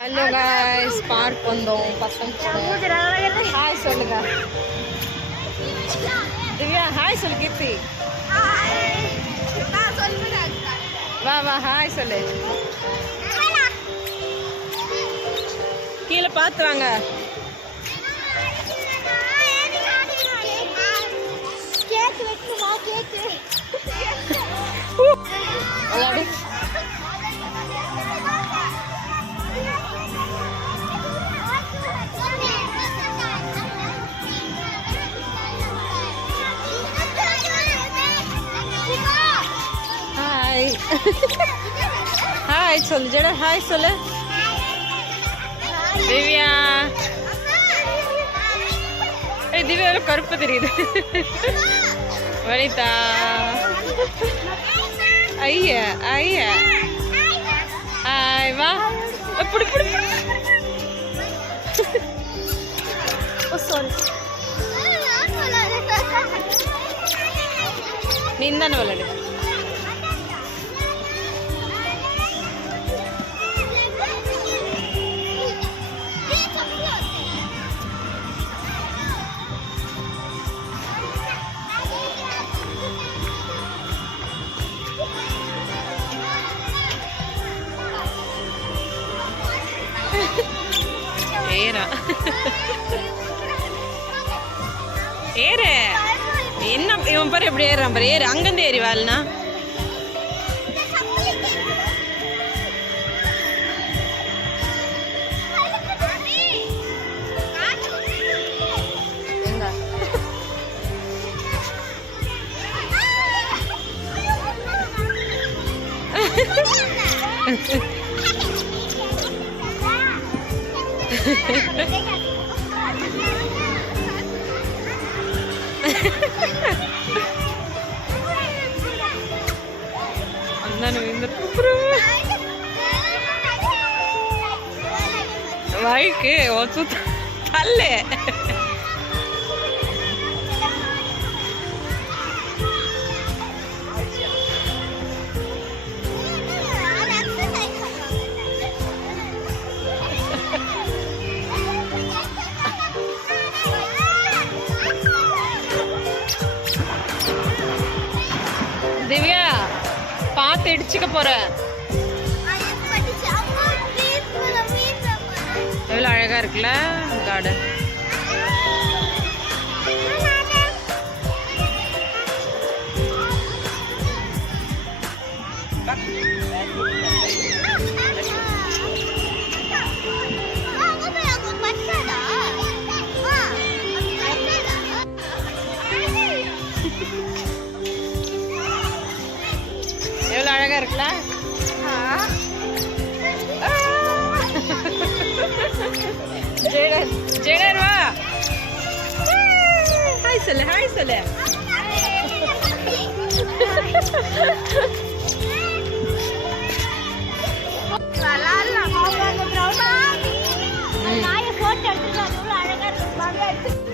hello guys park வந்தோம் பசங்க hi சொல்லுங்க திவ்யா ஹாய் சொல்லு கீர்த்தி ஹாய் நான் சொல்றேன் வா வா ஹாய் சொல்லு கீழே பார்த்து வாங்க கேக் வெட்டுமா கேக் விளையாடு ஹாய் சொல்லு ஜட ஹாய் சொல்லு திவ்யா திவ்யா கருப்பு தெரியுது வனிதா ஐயா ஐயா ஹாய் வா புடி புடி சாரி நீ தானே விளையாடு ஏறா ஏறு என்ன இவன் பாரு எப்படி ஏறான் பாரு ஏறு அங்கிருந்து ஏறி வாழனா வாய்க்கு தள்ளு திவ்யா பார்த்து இடிச்சுக்க போற எவ்வளவு அழகா இருக்குல்ல கார்டன் எவ்வளவு அழகா இருக்குல்ல ஜெயன் ஜெயன் வா ஹாய் சொல்லு ஹாய் சொல்லு போட்டோ எடுத்துட்டு அழகா இருக்கு